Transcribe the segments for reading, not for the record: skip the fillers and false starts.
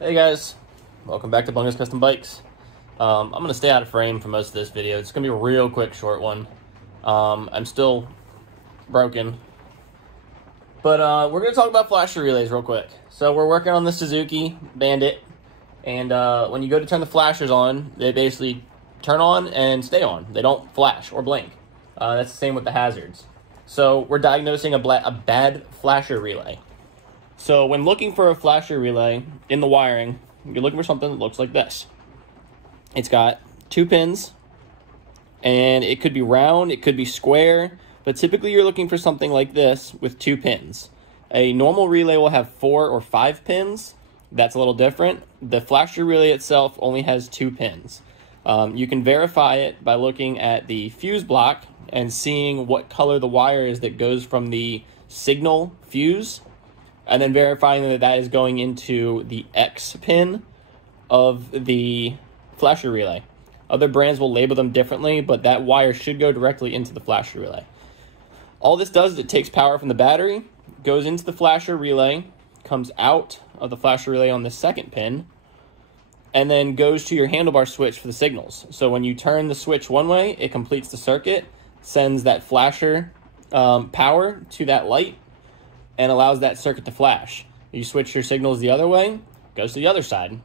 Hey guys, welcome back to Diagnose Custom Bikes. I'm going to stay out of frame for most of this video. It's going to be a real quick short one. I'm still broken. But we're going to talk about flasher relays real quick. So we're working on the Suzuki Bandit, and when you go to turn the flashers on, they basically turn on and stay on. They don't flash or blink. That's the same with the hazards. So we're diagnosing a bad flasher relay. So when looking for a flasher relay in the wiring, you're looking for something that looks like this. It's got 2 pins, and it could be round, it could be square, but typically you're looking for something like this with 2 pins. A normal relay will have 4 or 5 pins. That's a little different. The flasher relay itself only has 2 pins. You can verify it by looking at the fuse block and seeing what color the wire is that goes from the signal fuse, and then verifying that that is going into the X pin of the flasher relay. Other brands will label them differently, but that wire should go directly into the flasher relay. All this does is it takes power from the battery, goes into the flasher relay, comes out of the flasher relay on the 2nd pin, and then goes to your handlebar switch for the signals. So when you turn the switch one way, it completes the circuit, sends that flasher power to that light, and allows that circuit to flash. You switch your signals the other way, goes to the other side.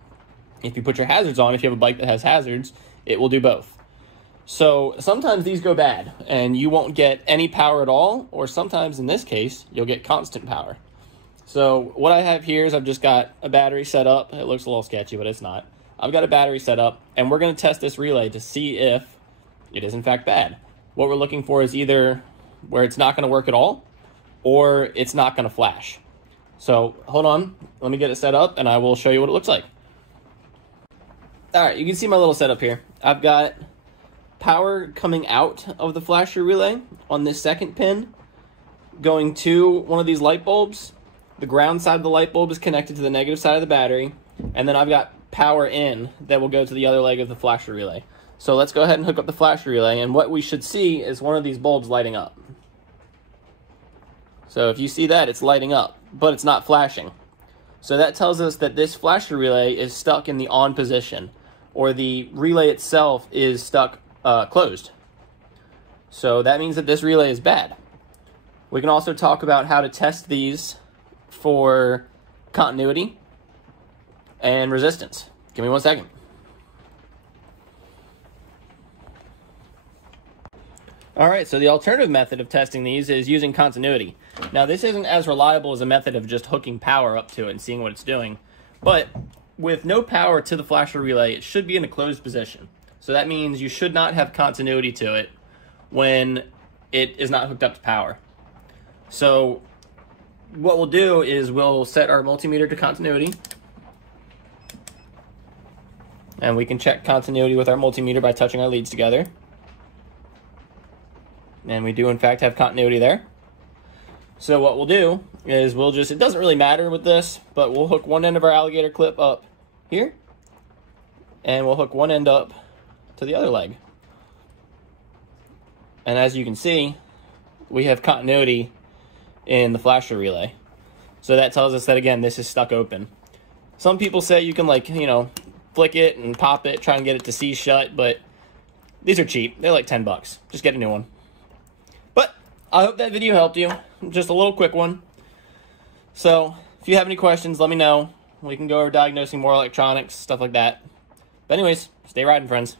If you put your hazards on, if you have a bike that has hazards, it will do both. So sometimes these go bad, and you won't get any power at all, or sometimes in this case, you'll get constant power. So what I have here is I've just got a battery set up. It looks a little sketchy, but it's not. I've got a battery set up, and we're going to test this relay to see if it is in fact bad. What we're looking for is either where it's not going to work at all, or it's not going to flash. So hold on, let me get it set up and I will show you what it looks like. Alright, you can see my little setup here. I've got power coming out of the flasher relay on this 2nd pin, going to one of these light bulbs. The ground side of the light bulb is connected to the negative side of the battery, and then I've got power in that will go to the other leg of the flasher relay. So let's go ahead and hook up the flasher relay, and what we should see is one of these bulbs lighting up. So if you see that, it's lighting up, but it's not flashing. So that tells us that this flasher relay is stuck in the on position, or the relay itself is stuck closed. So that means that this relay is bad. We can also talk about how to test these for continuity and resistance. Give me 1 second. Alright, so the alternative method of testing these is using continuity. Now, this isn't as reliable as a method of just hooking power up to it and seeing what it's doing, but with no power to the flasher relay, it should be in a closed position. So that means you should not have continuity to it when it is not hooked up to power. So what we'll do is we'll set our multimeter to continuity, and we can check continuity with our multimeter by touching our leads together. And we do in fact have continuity there. So what we'll do is we'll just, it doesn't really matter with this, but we'll hook one end of our alligator clip up here, and we'll hook one end up to the other leg. And as you can see, we have continuity in the flasher relay. So that tells us that, again, this is stuck open. Some people say you can, like, you know, flick it and pop it, try and get it to seize shut, but these are cheap. They're like 10 bucks. Just get a new one. But I hope that video helped you. Just a little quick one. So if you have any questions, let me know. We can go over diagnosing more electronics, stuff like that. But anyways, stay riding, friends.